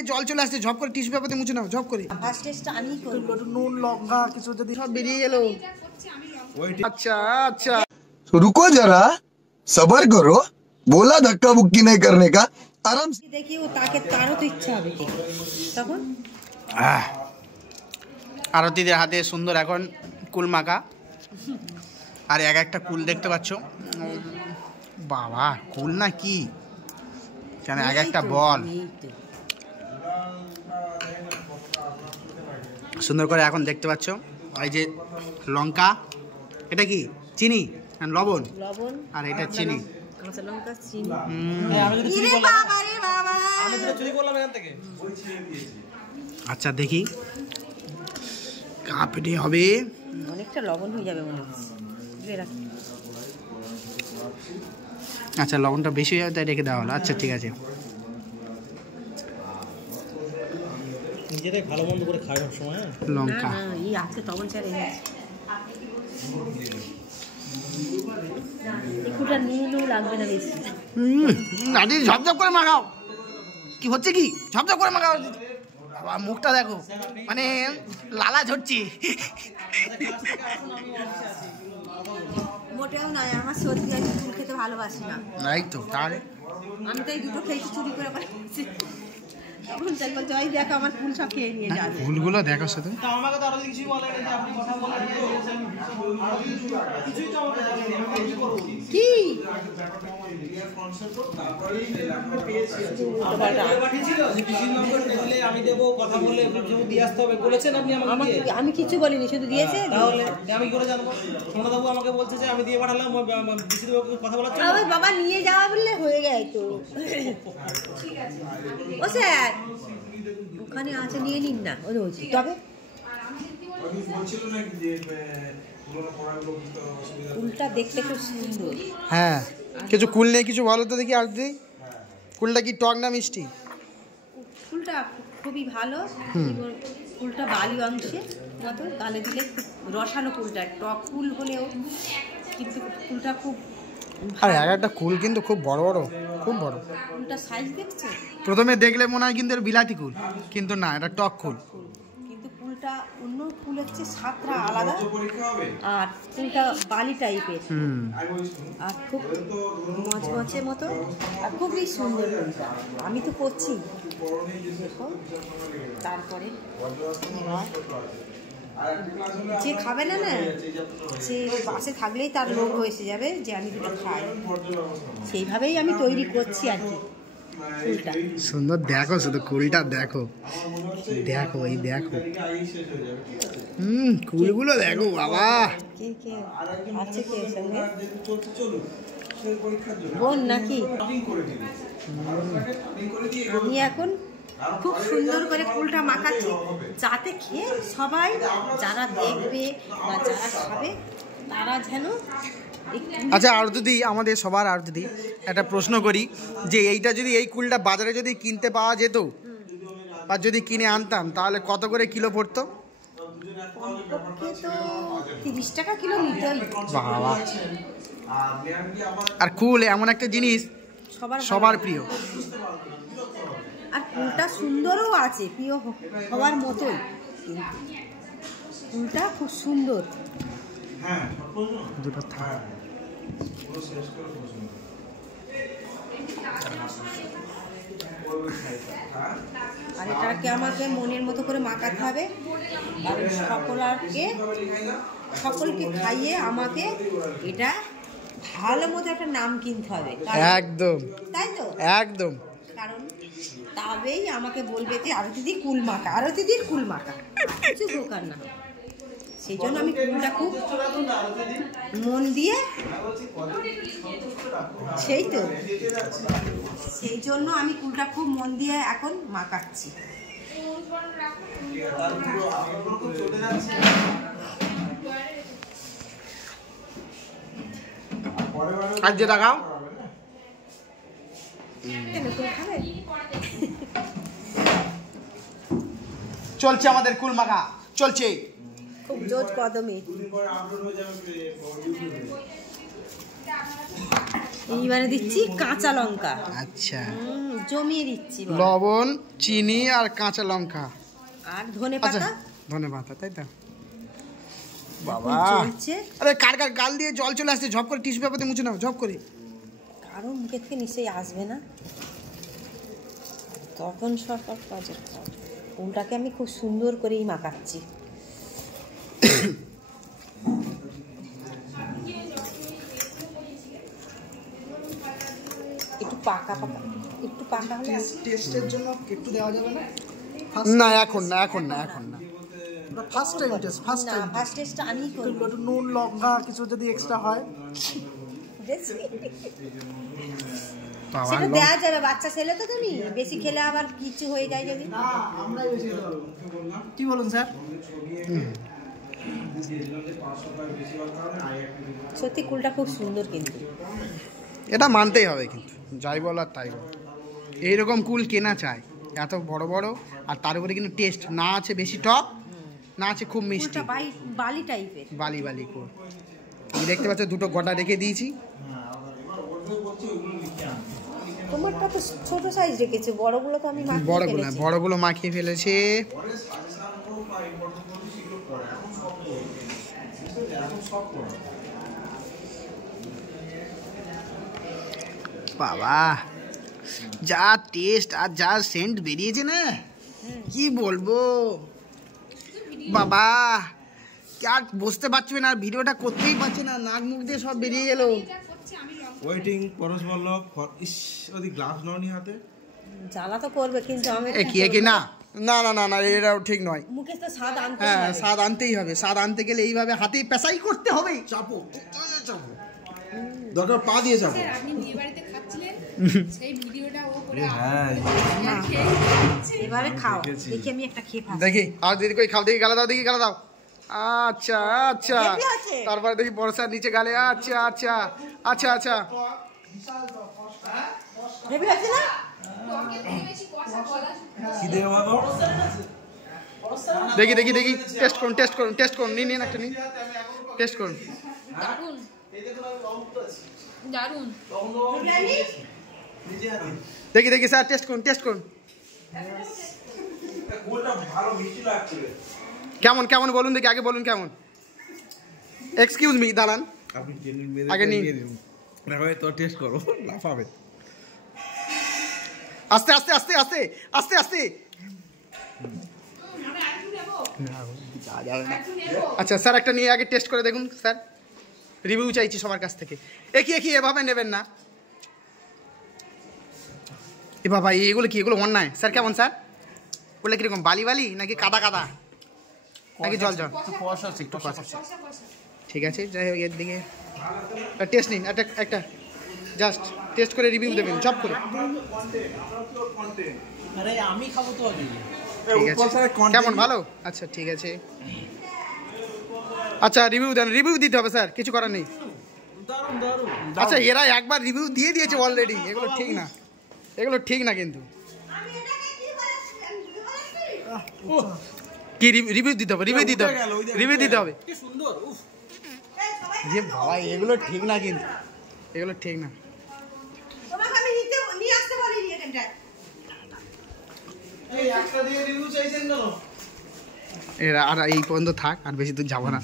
দিয়ে জল চলে আসছে, ঝপ করে টিস্যু পেপার দিয়ে মুছে নাও, ঝপ করে। ফার্স্ট টেস্টটা আমি করব। একটু নুন লঙ্কা কিছু যদি সব বেরিয়ে গেল। अच्छा अच्छा रुको जरा सबर करो बोला धक्का बुक्की नहीं करने का आराम से দেখি ও তাকে তারও তো ইচ্ছা হবে তখন। আরতিদের হাতে সুন্দর এখন কুল মাখা, আর এক একটা কুল দেখতে পাচ্ছ, বাবা কুল না কি কেন এক একটা বল সুন্দর করে এখন দেখতে পাচ্ছ। এই যে লঙ্কা, এটা কি চিনি লবণ, লবণ আর এটা চিনি, কাঁচা লঙ্কা চিনি। আচ্ছা দেখি কাপড়ে হবে, অনেকটা লবণ হয়ে যাবে মনে হচ্ছে। আচ্ছা লবণটা বেশি হয়ে যাবে তাই রেখে দেওয়া হলো। আচ্ছা ঠিক আছে, নিজেরাই ভালো মন্দ করে খাওয়ার সময় লঙ্কা এই আজকে তখন চারে একটুটা নুনও লাগবে না বেশি। দাদি ঝপঝপ করে মাখাও, কি হচ্ছে কি ঝপঝপ করে মাখাও। বাবা মুখটা দেখো, মানে লালা ঝরছি। মোটেও নয়, আমার সর্দি, আমি ফুল খেতে ভালোবাসি না। নাই তো তাহলে আমি তো এই দুটো খেয়েছি চুরি করে পাচ্ছি। তখন চাই বলছে ওই দেখো আমার ফুল সব খেয়ে নিয়ে যাবে। ফুলগুলো দেখো শুধু। আমাকে তো আরো কিছুই বলেন যে আপনি কথা বলেন কিছুই তো আমাকে কি আমি দেবো কথা বলে দিয়ে আসতে হবে বলেছেন আপনি আমাকে? আমি কিছু বলিনি, শুধু দিয়েছে। তাহলে আমি করে জানবো? সোনাদাবু আমাকে বলছে যে আমি দিয়ে পাঠালাম কথা বলার জন্য। ওই বাবা নিয়ে যাওয়া বললে হয়ে যায় তো। ও স্যার ওখানে আছে, নিয়ে নিন না। ওই বলছি তবে ফুলটা দেখতে খুব সুন্দর। হ্যাঁ কিছু কুল নেই, কিছু ভালো তো দেখি। আর দিদি কুলটা কি টক না মিষ্টি? ফুলটা খুবই ভালো, ফুলটা বালি অংশে মতো গালে দিলে খুব রসালো। ফুলটা টক ফুল হলেও কিন্তু ফুলটা খুব, আর এক একটা কুল কিন্তু খুব বড় বড়, খুব বড়। ফুলটা সাইজ দেখছো? প্রথমে দেখলে মনে হয় কিন্তু বিলাতি কুল, কিন্তু না এটা টক কুল। কিন্তু ফুলটা অন্য ফুলের চেয়ে স্বাদটা আলাদা, আর ফুলটা বালি টাইপের, আর খুব মচমচে মতো, আর খুবই সুন্দর ফুলটা। আমি তো করছি দেখো। তারপরে যে খাবে না না, সে পাশে থাকলেই তার লোভ এসে যাবে যে আমি দুটো খাই। সেইভাবেই আমি তৈরি করছি আর কি ফুলটা। সুন্দর দেখো, শুধু কুলটা দেখো, দেখো এই দেখো, কুলগুলো দেখো বাবা। কে কে আছে কে সঙ্গে? বোন নাকি? আমি এখন খুব সুন্দর করে ফুলটা মাখাচ্ছি, যাতে খেয়ে সবাই যারা দেখবে বা যারা খাবে তারা যেন। আচ্ছা আর দিদি, আমাদের সবার আর দিদি একটা প্রশ্ন করি, যে এইটা যদি এই কুলটা বাজারে যদি কিনতে পাওয়া যেত বা যদি কিনে আনতাম তাহলে কত করে কিলো পড়তো? 30 টাকা কিলো নিতেই। বাবা, আর কুল এমন একটা জিনিস সবার প্রিয়, আর ফুলটা সুন্দরও আছে, প্রিয় হওয়ার মতোই। ফুলটা খুব সুন্দর। দুটো থাক। আর এটাকে আমাকে মনের মতো করে মাখাতে হবে, আর সকলকে খাইয়ে আমাকে এটা ভালো মতো একটা নাম কিনতে হবে। একদম তাই তো? একদম। কারণ তবেই আমাকে বলবে যে আরো দিদি কুল মাখা, আরো দিদির কুল মাখা, কিছু দোকান না। সেই জন্য আমি কুলটা খুব মন দিয়ে, সেই জন্য আমি কুলটা খুব মন দিয়ে এখন মাখাচ্ছি। আর যে টাকা চলছে আমাদের কুল মাখা চলছে খুব জোর কদমে। এইবারে দিচ্ছি কাঁচা লঙ্কা, আচ্ছা, জমিয়ে দিচ্ছি, লবণ, চিনি আর কাঁচা লঙ্কা আর ধনে আচ্ছা, পাতা। ধনে পাতা, তাই তো? বাবা, চলছে। আরে কার কার গাল দিয়ে জল চলে আসছে, ঝপ করে টিস্যু পেপার দিয়ে মুছে নাও, ঝপ করে। কারো মুখে থেকে নিশ্চয়ই আসবে না, তখন সরকার কাজের কাজ। ফুলটাকে আমি খুব সুন্দর করেই মাখাচ্ছি। একটু পাকা পাকা, একটু পাকা হলে টেস্টের জন্য একটু দেওয়া যাবে না? না এখন না, এখন না, এখন না। ফার্স্ট টাইম টেস্ট, ফার্স্ট না, টাইম ফার্স্ট টেস্টটা আমি করবো। একটু নুন লঙ্কা কিছু যদি এক্সট্রা হয়। বাবা, সেটা দেওয়া যাবে, বাচ্চা ছেলে তো তুমি, বেশি খেলে আবার কিছু হয়ে যায় যদি। না, আমরাই বেশি খেতে পারবো। কি বলুন স্যার? সত্যি কুলটা খুব সুন্দর কিন্তু। এটা মানতেই হবে, কিন্তু যাই বল আর তাই বল, এইরকম কুল কেনা চায়, এত বড় বড়, আর তার উপরে কিন্তু টেস্ট না আছে বেশি টক, না আছে খুব মিষ্টি, কুলটা বালি টাইপের। বালি বালি কুল। তুমি দেখতে পাচ্ছ দুটো গোটা রেখে দিয়েছি। তোমারটা তো ছোট সাইজ রেখেছে, বড়গুলো তো আমি মাখিয়ে বড়গুলো ফেলেছি। বড়গুলো মাখিয়ে ফেলেছে। বাবা, যা টেস্ট আর যা সেন্ট বেরিয়েছে না, কি বলবো বাবা, আর বসতে পারছি না, আর ভিডিওটা করতেই পারছি না, নাক মুখ দিয়ে সব বেরিয়ে গেল। ওয়েটিং পরশ বল্লভ ইস, ওদি গ্লাভস নাওনি হাতে। জ্বালা তো করবে, কিন্তু আমি কি না, না না না না, এটাও ঠিক নয়। মুখে তো স্বাদ আনতে হ্যাঁ, হবে। স্বাদ আনতেই হবে, স্বাদ আনতে গেলে এইভাবে হাতেই পেশাই করতে হবে। চাপো চাপো, দরকার পা দিয়ে চাপো। আপনি বিয়ে বাড়িতে খাচ্ছিলেন, সেই ভিডিওটা ও করে হ্যাঁ, এবারে খাও, দেখি আমি একটা খেয়ে ফেলি। দেখি, আর দিদি কই খাও, দেখি গালা দাও, দেখি গালা দাও। আচ্ছা আচ্ছা, হেভি আছে। তারপরে দেখি বর্ষার নিচে গালে। আচ্ছা আচ্ছা আচ্ছা আচ্ছা, হেভি আছে না? কি দেবে বাবা? দেখি দেখি দেখি, টেস্ট করুন, টেস্ট করুন, টেস্ট করুন, নিন নিন একটা নিন, টেস্ট করুন। দারুন দারুন। দেখি দেখি স্যার, টেস্ট করুন, টেস্ট করুন, ভালো মিষ্টি লাগছে। কেমন কেমন বলুন দেখি, আগে বলুন কেমন। এক্সকিউজ মি, দাঁড়ান, আপনি আগে নিন। দেখো তো টেস্ট করো, লাফাবে। আস্তে আস্তে আস্তে আস্তে আস্তে আস্তে। আচ্ছা স্যার, একটা নিয়ে আগে টেস্ট করে দেখুন স্যার, রিভিউ চাইছি সবার কাছ থেকে। একই এভাবে নেবেন না এ বাবা, এগুলো কি, এগুলো অন্যায় স্যার। কেমন স্যার, বললে কিরকম, বালি বালি নাকি কাদা কাদা নাকি জল জল? একটু কষা। ঠিক আছে, যাই হোক, এর দিকে টেস্ট নিন, একটা জাস্ট টেস্ট করে রিভিউ দেবেন চপ করে। আরে আমি খাবো তো আগে। ঠিক আছে, কেমন, ভালো? আচ্ছা ঠিক আছে, আচ্ছা রিভিউ দেন, রিভিউ দিতে হবে স্যার, কিছু করার নেই। দারুন দারুন। আচ্ছা, এরা একবার রিভিউ দিয়ে দিয়েছে অলরেডি, এগুলো ঠিক না, এগুলো ঠিক না কিন্তু। কি রিভিউ দিতে হবে, রিভিউ দিতে হবে, রিভিউ দিতে হবে। কি সুন্দর, উফ। যে বাবা, এগুলো ঠিক না কিন্তু, এগুলো ঠিক না। তোমাকে আমি নিয়ে আসতে বলিনি এখানটা। এই একটা দিয়ে রিভিউ চাইছেন কেন? এরা আর এই পর্যন্ত থাক, আর বেশি দূর যাবো না।